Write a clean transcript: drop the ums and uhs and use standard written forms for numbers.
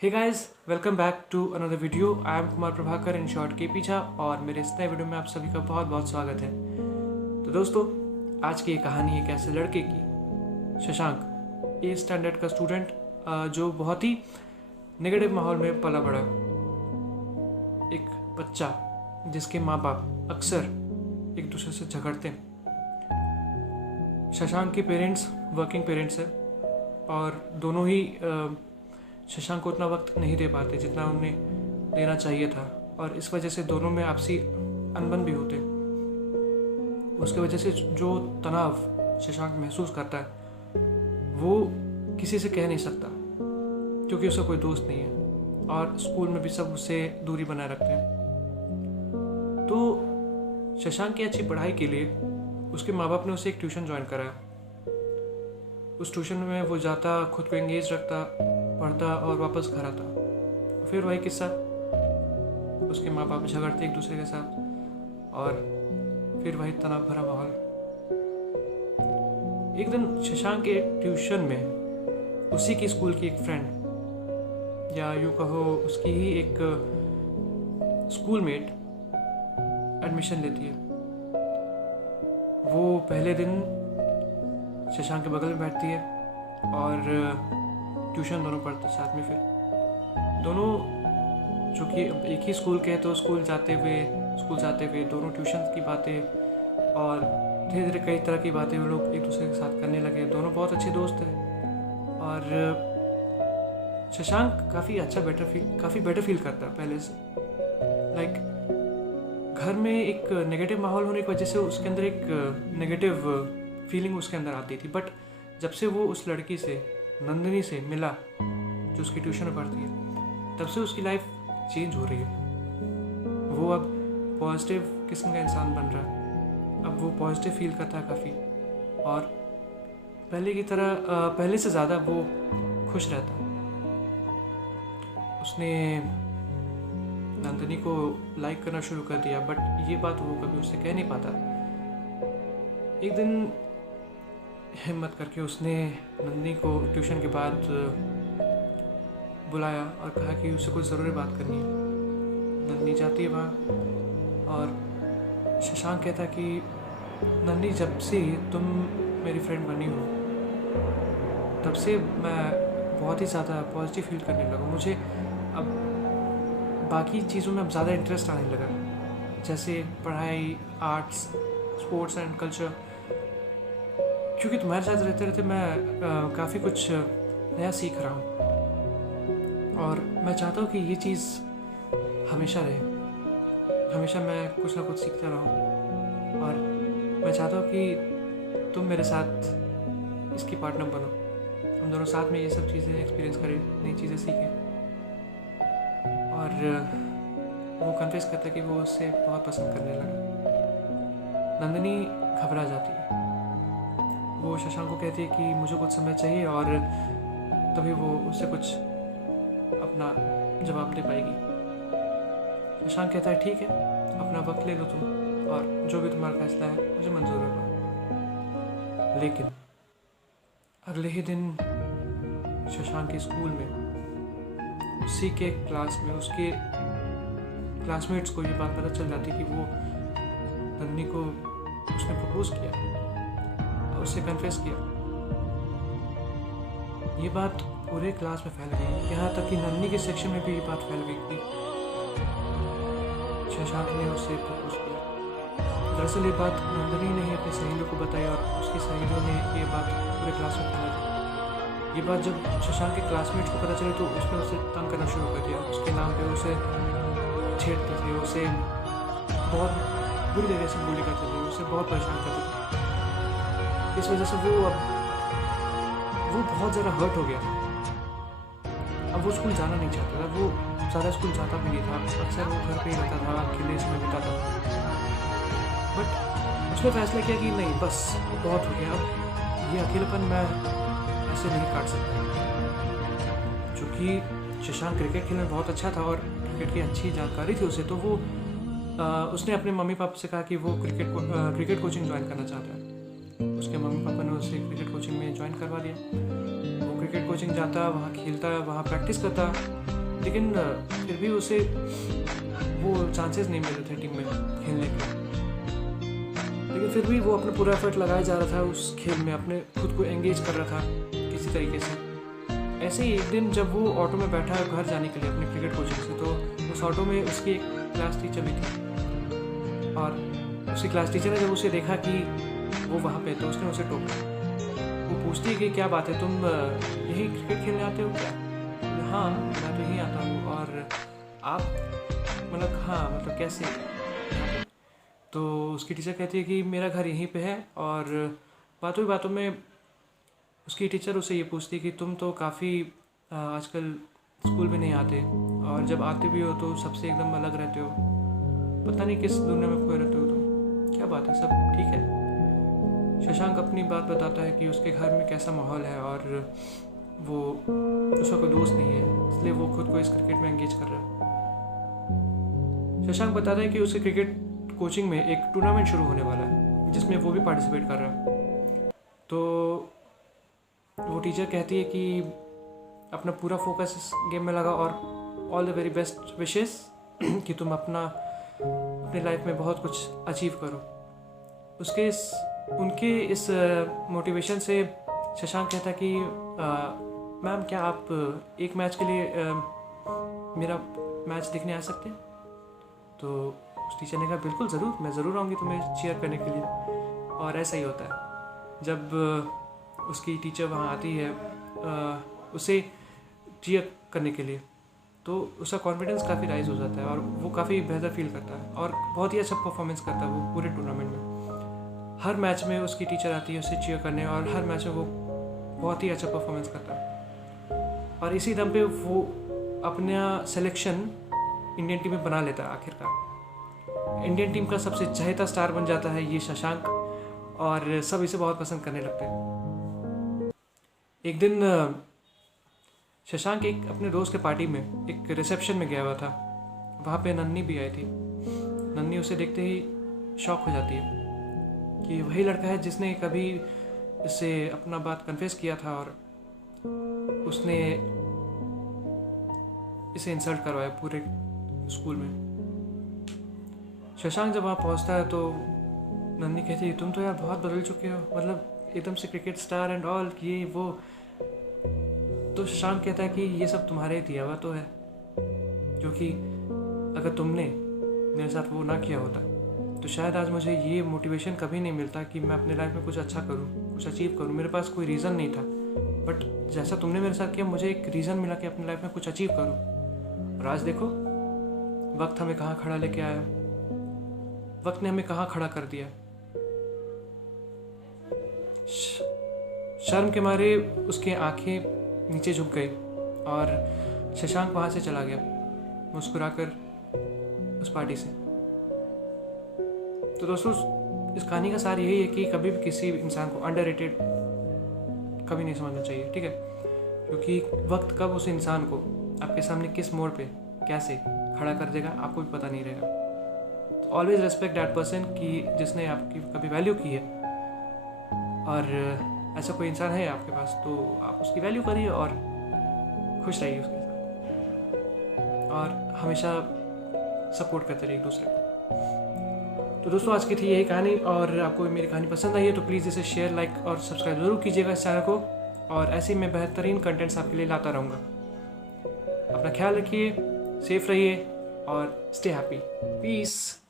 Hey guys, welcome back to another video. I am Kumar Prabhakar, in short के पीछा, और मेरे इस नए वीडियो में आप सभी का बहुत बहुत स्वागत है। तो दोस्तों, आज की ये कहानी है एक ऐसे लड़के की, शशांक, 8th स्टैंडर्ड का स्टूडेंट, जो बहुत ही नेगेटिव माहौल में पला बड़ा। एक बच्चा जिसके माँ बाप अक्सर एक दूसरे से झगड़ते हैं। शशांक के पेरेंट्स वर्किंग पेरेंट्स हैं और दोनों ही शशांक को उतना वक्त नहीं दे पाते जितना उन्हें देना चाहिए था, और इस वजह से दोनों में आपसी अनबन भी होते। उसके वजह से जो तनाव शशांक महसूस करता है वो किसी से कह नहीं सकता, क्योंकि उसका कोई दोस्त नहीं है और स्कूल में भी सब उससे दूरी बनाए रखते हैं। तो शशांक की अच्छी पढ़ाई के लिए उसके माँ बाप ने उसे एक ट्यूशन ज्वाइन कराया। उस ट्यूशन में वो जाता, खुद को एंगेज रखता, पढ़ता और वापस घर आता। फिर वही किस्सा, उसके माँ बाप झगड़ते एक दूसरे के साथ और फिर वही तनाव भरा माहौल। एक दिन शशांक के ट्यूशन में उसी की स्कूल की एक फ्रेंड, या यूँ कहो उसकी ही एक स्कूलमेट, एडमिशन लेती है। वो पहले दिन शशांक के बगल में बैठती है और ट्यूशन दोनों पढ़ते साथ में। फिर दोनों, चूँकि एक ही स्कूल के हैं, तो स्कूल जाते हुए दोनों ट्यूशन की बातें और धीरे धीरे कई तरह की बातें वो लोग एक दूसरे के साथ करने लगे। दोनों बहुत अच्छे दोस्त हैं और शशांक काफ़ी बेटर फील करता है पहले से। लाइक घर में एक नेगेटिव माहौल होने की वजह से उसके अंदर एक नेगेटिव फीलिंग उसके अंदर आती थी। बट जब से वो उस लड़की से, नंदिनी से मिला, जो उसकी ट्यूशन में पढ़ती है, तब से उसकी लाइफ चेंज हो रही है। वो अब पॉजिटिव किस्म का इंसान बन रहा है। अब वो पॉजिटिव फील करता है काफ़ी, और पहले की तरह, पहले से ज़्यादा वो खुश रहता है। उसने नंदिनी को लाइक करना शुरू कर दिया, बट ये बात वो कभी उससे कह नहीं पाता। एक दिन हिम्मत करके उसने नंदिनी को ट्यूशन के बाद बुलाया और कहा कि उससे कुछ ज़रूरी बात करनी है। नंदिनी जाती है वहाँ और शशांक कहता है कि नंदिनी, जब से तुम मेरी फ्रेंड बनी हो तब से मैं बहुत ही ज़्यादा पॉजिटिव फील करने लगा। मुझे अब बाकी चीज़ों में अब ज़्यादा इंटरेस्ट आने लगा, जैसे पढ़ाई, आर्ट्स, स्पोर्ट्स एंड कल्चर, क्योंकि तुम्हारे साथ रहते रहते मैं काफ़ी कुछ नया सीख रहा हूँ और मैं चाहता हूँ कि ये चीज़ हमेशा रहे। हमेशा मैं कुछ ना कुछ सीखता रहूँ और मैं चाहता हूँ कि तुम मेरे साथ इसकी पार्टनर बनो। हम दोनों साथ में ये सब चीज़ें एक्सपीरियंस करें, नई चीज़ें सीखें। और वो कन्फेस करता है कि वो उससे बहुत पसंद करने लगा। नंदिनी घबरा जाती है। वो शशांक को कहती है कि मुझे कुछ समय चाहिए, और तभी वो उससे कुछ अपना जवाब दे पाएगी। शशांक कहता है, ठीक है, अपना वक्त ले लो तुम, और जो भी तुम्हारा फैसला है मुझे मंजूर होगा। लेकिन अगले ही दिन शशांक के स्कूल में, उसी के क्लास में, उसके क्लासमेट्स को ये बात पता चल जाती कि वो नंदिनी को उसने प्रपोज किया, उससे कन्फेस किया। ये बात पूरे क्लास में फैल गई, यहाँ तक कि नंदिनी के सेक्शन में भी ये बात फैल गई कि शशांक ने उससे प्रपोज किया। दरअसल ये बात नंदिनी ने ही अपनी सहेलियों को बताई और उसकी सहेलियों ने ये बात पूरे क्लास में फैला दी। ये बात जब शशांक के क्लासमेट्स को पता चली तो उसने उसे तंग करना शुरू कर दिया। उसके नाम पे उसे छेड़ते थे, उसे बहुत बुरी तरीके से bully करते थे, उसे बहुत परेशान करते थे। इस वजह से वो बहुत ज़्यादा हर्ट हो गया। अब वो स्कूल जाना नहीं चाहता था, वो ज़्यादा स्कूल जाता भी नहीं था, अक्सर वो घर पे ही रहता था, अकेले समय बिताता था। बट उसने फैसला किया कि नहीं, बस बहुत हो गया, अब ये अकेलेपन मैं ऐसे नहीं काट सकता। चूँकि शशांक क्रिकेट खेलने में बहुत अच्छा था और क्रिकेट की अच्छी जानकारी थी उसे, तो वो उसने अपने मम्मी पापा से कहा कि वो क्रिकेट कोचिंग ज्वाइन करना चाहता है। उसके मम्मी पापा ने उसे क्रिकेट कोचिंग कोचिंग में ज्वाइन करवा दिया। वो क्रिकेट कोचिंग जाता, वहाँ खेलता, वहाँ प्रैक्टिस करता, लेकिन फिर भी उसे वो चांसेस नहीं मिल रहे थे टीम में खेलने के। लेकिन फिर भी वो अपना पूरा एफर्ट लगाया जा रहा था उस खेल में, अपने खुद को एंगेज कर रहा था किसी तरीके से। ऐसे ही एक दिन जब वो ऑटो में बैठा घर जाने के लिए अपनी क्रिकेट कोचिंग से, तो उस ऑटो में उसकी एक क्लास टीचर भी थी। और उसकी क्लास टीचर ने जब उसे देखा कि वो वहाँ पे, तो उसने उसे टोका। वो पूछती है कि क्या बात है, तुम यही क्रिकेट खेलने आते हो क्या? हाँ, मैं तो यहीं आता हूँ। और आप? मतलब हाँ, मतलब कैसे? तो उसकी टीचर कहती है कि मेरा घर यहीं पे है। और बातों ही बातों में उसकी टीचर उससे ये पूछती है कि तुम तो काफ़ी आजकल स्कूल में नहीं आते, और जब आते भी हो तो सबसे एकदम अलग रहते हो, पता नहीं किस दुनिया में खोए रहते हो तुम, क्या बात है, सब ठीक है? शशांक अपनी बात बताता है कि उसके घर में कैसा माहौल है, और वो उसका कोई दोस्त नहीं है, इसलिए वो खुद को इस क्रिकेट में एंगेज कर रहा है। शशांक बताता है कि उसके क्रिकेट कोचिंग में एक टूर्नामेंट शुरू होने वाला है, जिसमें वो भी पार्टिसिपेट कर रहा है। तो वो टीचर कहती है कि अपना पूरा फोकस इस गेम में लगा, और all the very best wishes कि तुम अपने लाइफ में बहुत कुछ अचीव करो। उनके इस मोटिवेशन से शशांक कहता है कि मैम, क्या आप एक मैच के लिए मेरा मैच देखने आ सकते हैं? तो उस टीचर ने कहा बिल्कुल ज़रूर, मैं ज़रूर आऊँगी तुम्हें चीयर करने के लिए। और ऐसा ही होता है, जब उसकी टीचर वहाँ आती है उसे चीयर करने के लिए, तो उसका कॉन्फिडेंस काफ़ी राइज हो जाता है, और वो काफ़ी बेहतर फील करता है, और बहुत ही अच्छा परफॉर्मेंस करता है वो पूरे टूर्नामेंट में। हर मैच में उसकी टीचर आती है उसे चीयर करने, और हर मैच में वो बहुत ही अच्छा परफॉर्मेंस करता है। और इसी दम पे वो अपना सिलेक्शन इंडियन टीम में बना लेता है। आखिरकार इंडियन टीम का सबसे चहेता स्टार बन जाता है ये शशांक, और सब इसे बहुत पसंद करने लगते हैं। एक दिन शशांक एक अपने दोस्त के पार्टी में एक रिसेप्शन में गया हुआ था। वहाँ पे नन्ही भी आई थी। नन्ही उसे देखते ही शॉक हो जाती है कि वही लड़का है जिसने कभी इससे अपना बात कन्फेस किया था, और उसने इसे इंसल्ट करवाया पूरे स्कूल में। शशांक जब वहाँ पहुँचता है तो नन्ही कहती है तुम तो यार बहुत बदल चुके हो, मतलब एकदम से क्रिकेट स्टार एंड ऑल, ये वो। तो शशांक कहता है कि ये सब तुम्हारे दिया हुआ तो है, क्योंकि अगर तुमने मेरे साथ वो ना किया होता तो शायद आज मुझे ये मोटिवेशन कभी नहीं मिलता कि मैं अपने लाइफ में कुछ अच्छा करूँ, कुछ अचीव करूँ। मेरे पास कोई रीज़न नहीं था, बट जैसा तुमने मेरे साथ किया मुझे एक रीज़न मिला कि अपनी लाइफ में कुछ अचीव करूँ। और आज देखो वक्त हमें कहाँ खड़ा लेके आया, वक्त ने हमें कहाँ खड़ा कर दिया। शर्म के मारे उसकी आंखें नीचे झुक गई, और शशांक वहाँ से चला गया मुस्कुराकर उस पार्टी से। तो दोस्तों, इस कहानी का सार यही है कि कभी भी किसी इंसान को अंडररेटेड कभी नहीं समझना चाहिए, ठीक है? क्योंकि वक्त कब उस इंसान को आपके सामने किस मोड़ पे कैसे खड़ा कर देगा आपको भी पता नहीं रहेगा। तो ऑलवेज रेस्पेक्ट दैट पर्सन कि जिसने आपकी कभी वैल्यू की है, और ऐसा कोई इंसान है आपके पास तो आप उसकी वैल्यू करिए और खुश रहिए उसके साथ, और हमेशा सपोर्ट करते रहिए एक दूसरे को। तो दोस्तों, आज की थी यही कहानी, और आपको मेरी कहानी पसंद आई है तो प्लीज़ इसे शेयर, लाइक और सब्सक्राइब ज़रूर कीजिएगा इस चैनल को, और ऐसे ही मैं बेहतरीन कंटेंट्स आपके लिए लाता रहूँगा। अपना ख्याल रखिए, सेफ रहिए और स्टे हैप्पी। पीस।